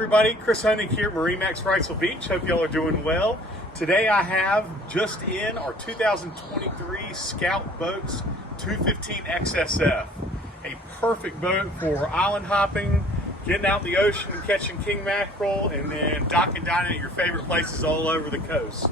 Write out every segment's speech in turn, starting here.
everybody, Chris Honig here at MarineMax Wrightsville Beach. Hope y'all are doing well. Today I have just in our 2023 Scout Boats 215 XSF. A perfect boat for island hopping, getting out in the ocean and catching king mackerel, and then docking down at your favorite places all over the coast.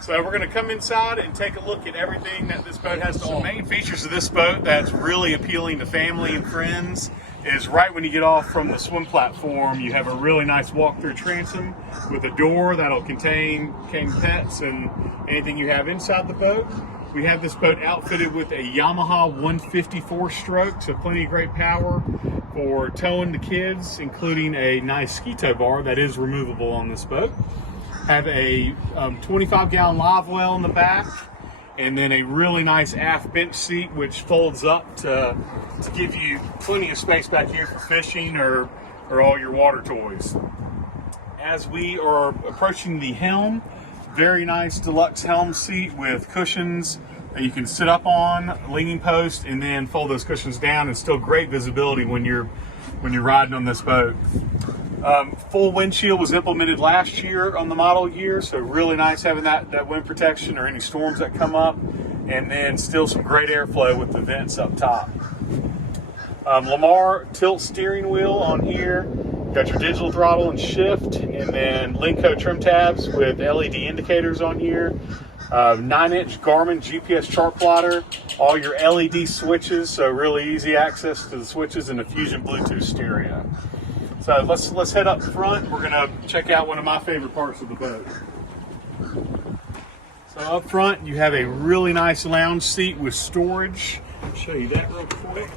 So we're going to come inside and take a look at everything that this boat has to offer. The main features of this boat that's really appealing to family and friends is right when you get off from the swim platform, you have a really nice walk-through transom with a door that'll contain pets and anything you have inside the boat. We have this boat outfitted with a Yamaha 154 stroke, so plenty of great power for towing the kids, including a nice ski tow bar that is removable on this boat. Have a 25-gallon live well in the back, and then a really nice aft bench seat which folds up to give you plenty of space back here for fishing or all your water toys. As we are approaching the helm, very nice deluxe helm seat with cushions that you can sit up on, leaning post, and then fold those cushions down, and still great visibility when you're riding on this boat. Full windshield was implemented last year on the model year, so really nice having that wind protection or any storms that come up, and then still some great airflow with the vents up top. Lamar tilt steering wheel on here. Got your digital throttle and shift, and then Linco trim tabs with LED indicators on here. 9-inch Garmin GPS chart plotter, all your LED switches, so really easy access to the switches, and a Fusion Bluetooth stereo. So let's head up front. We're gonna check out one of my favorite parts of the boat. So up front, you have a really nice lounge seat with storage. I'll show you that real quick.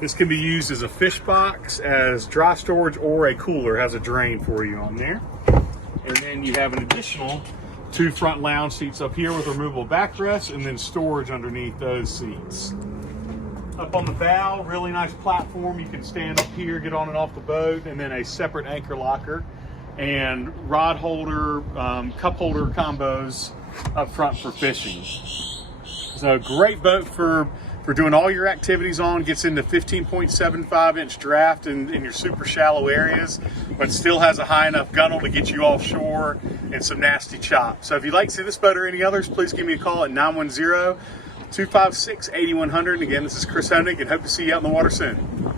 This can be used as a fish box, as dry storage, or a cooler. It has a drain for you on there. And then you have an additional 2 front lounge seats up here with removable backrests, and then storage underneath those seats. Up on the bow, really nice platform. You can stand up here, get on and off the boat, and then a separate anchor locker and rod holder, cup holder combos up front for fishing. So great boat for doing all your activities on. Gets into 15.75-inch draft in your super shallow areas, but still has a high enough gunnel to get you offshore and some nasty chop. So if you'd like to see this boat or any others, please give me a call at 910-256-8100. Again, this is Chris Honig, and hope to see you out in the water soon.